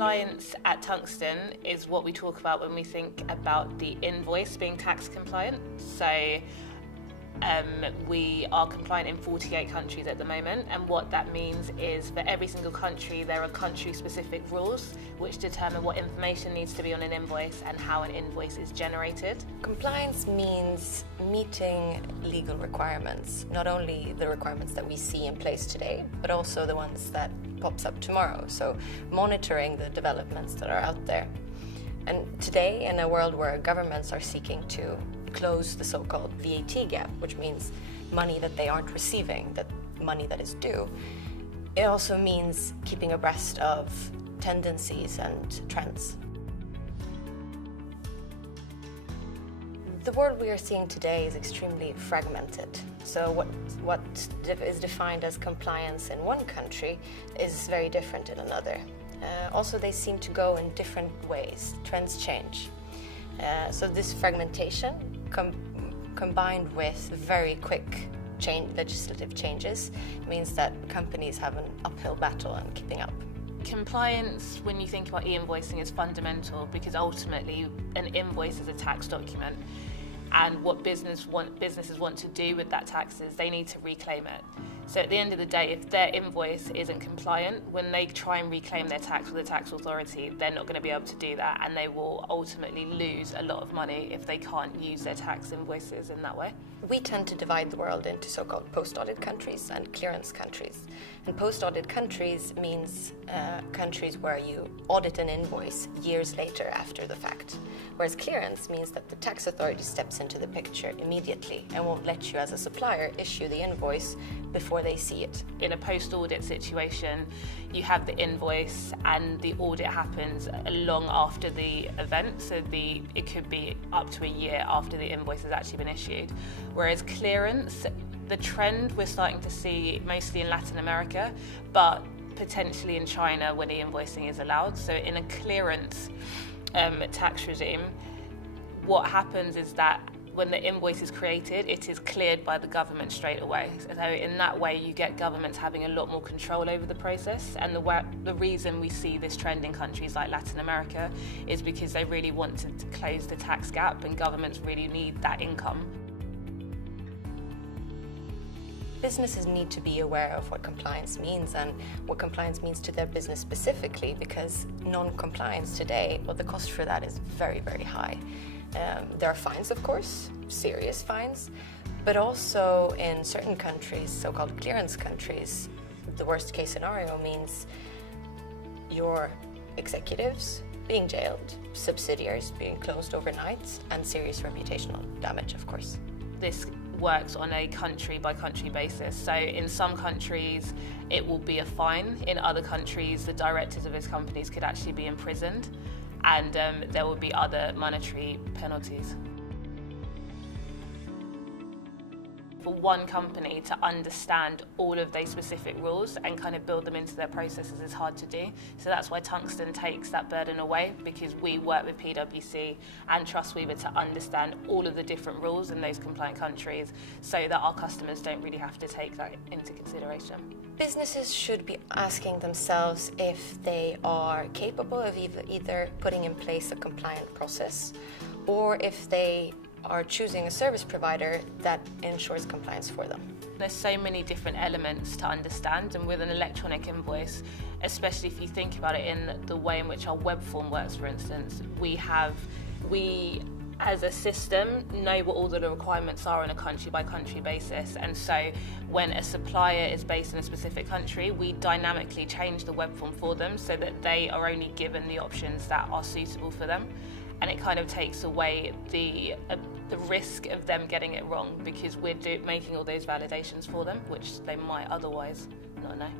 Compliance at Tungsten is what we talk about when we think about the invoice being tax compliant. So we are compliant in 48 countries at the moment, and what that means is for every single country there are country-specific rules which determine what information needs to be on an invoice and how an invoice is generated. Compliance means meeting legal requirements, not only the requirements that we see in place today, but also the ones that pops up tomorrow, so monitoring the developments that are out there. And today, in a world where governments are seeking to close the so-called VAT gap, which means money that they aren't receiving, that money that is due, it also means keeping abreast of tendencies and trends. The world we are seeing today is extremely fragmented. So what is defined as compliance in one country is very different in another. Also, they seem to go in different ways. Trends change. So this fragmentation combined with very quick legislative changes means that companies have an uphill battle in keeping up. Compliance, when you think about e-invoicing, is fundamental because ultimately an invoice is a tax document, and what businesses want to do with that tax is they need to reclaim it. So at the end of the day, if their invoice isn't compliant, when they try and reclaim their tax with the tax authority, they're not going to be able to do that, and they will ultimately lose a lot of money if they can't use their tax invoices in that way. We tend to divide the world into so-called post-audit countries and clearance countries. And post-audit countries means countries where you audit an invoice years later after the fact. Whereas clearance means that the tax authority steps into the picture immediately and won't let you as a supplier issue the invoice before they see it. In a post-audit situation, you have the invoice and the audit happens long after the event, so it could be up to a year after the invoice has actually been issued. Whereas clearance, the trend we're starting to see mostly in Latin America, but potentially in China when e-invoicing is allowed. So in a clearance tax regime, what happens is that when the invoice is created, it is cleared by the government straight away. So in that way, you get governments having a lot more control over the process. And the reason we see this trend in countries like Latin America is because they really want to close the tax gap, and governments really need that income. Businesses need to be aware of what compliance means and what compliance means to their business specifically, because non-compliance today, well, the cost for that is very, very high. There are fines, of course, serious fines, but also in certain countries, so-called clearance countries, the worst case scenario means your executives being jailed, subsidiaries being closed overnight, and serious reputational damage, of course. This works on a country-by-country basis. So in some countries, it will be a fine. In other countries, the directors of those companies could actually be imprisoned, and there will be other monetary penalties. For one company to understand all of those specific rules and kind of build them into their processes is hard to do. So that's why Tungsten takes that burden away, because we work with PwC and Trustweaver to understand all of the different rules in those compliant countries so that our customers don't really have to take that into consideration. Businesses should be asking themselves if they are capable of either putting in place a compliant process, or if they are choosing a service provider that ensures compliance for them. There's so many different elements to understand, and with an electronic invoice, especially if you think about it in the way in which our web form works, for instance, we as a system know what all the requirements are on a country-by-country basis, and so when a supplier is based in a specific country, we dynamically change the web form for them so that they are only given the options that are suitable for them. And it kind of takes away the risk of them getting it wrong, because we're making all those validations for them, which they might otherwise not know.